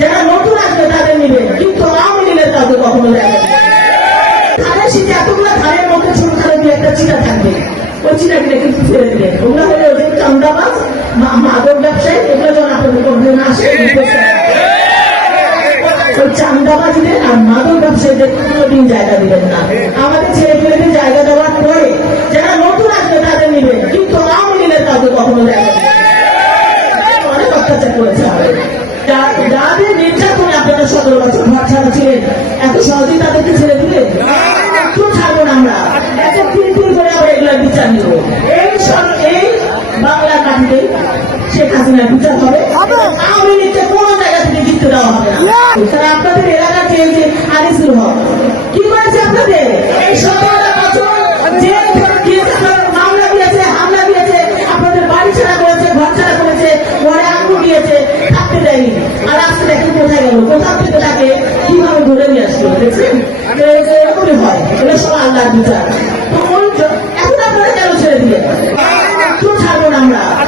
যারা নতুন আসবে তাদের নিবে, কিন্তু আওয়ামী লীগের কাউকে কখনো দেয় না। ধানের শীতে এতগুলো ধানের মধ্যে ছোট ধারে দু একটা চিটা থাকবে, ওই চিটাগুলো কিন্তু ছেড়ে দিলেন। ওগুলো হলে ওদের চান্দাবাজ মাদক ব্যবসায়ী, এগুলো যখন আপনাদের করবে না আসে ওই চান্দাবাজদের আর মাদক ব্যবসায়ীদের কোনোদিন জায়গা দিবেন না। আমাদের ছেলে পেলেদের জায়গা দেওয়ার পরে যারা নতুন আসবে তাদের নিবে, কিন্তু আওয়ামী লীগের কাউকে কখনো জায়গা অনেক অত্যাচার করেছে আমাদের। যাদের নির্যাতনে আপনারা 17 বছর ঘর ছাড়া ছিলেন, এত সহজেই তাদেরকে ছেড়ে দিলেন? একটু ছাড়বো না আমরা, এত তিন করে আমরা এগুলোর বিচার নিব। এই বাংলার মাটিতে শেখ হাসিনার বিচার হবে, আওয়ামী লীগকে কোনো জায়গা থেকে জিততে দেওয়া হবে না। তারা আপনাদের এলাকার যে আনিসুল হক কি করেছে আপনাদের এই 17টা বছর জেল দিয়েছে, মামলা দিয়েছে, হামলা দিয়েছে, আপনাদের বাড়ি ছাড়া করেছে, ঘর ছাড়া করেছে, ঘরে আগুন দিয়েছে, থাকতে দেয়নি। আর আজকে দেখেন কোথায় গেল, কোথা থেকে তাকে কিভাবে ধরে নিয়ে আসলো, দেখছেন? এরকমই হয়, এটা সব আল্লাহর বিচার। তো ওই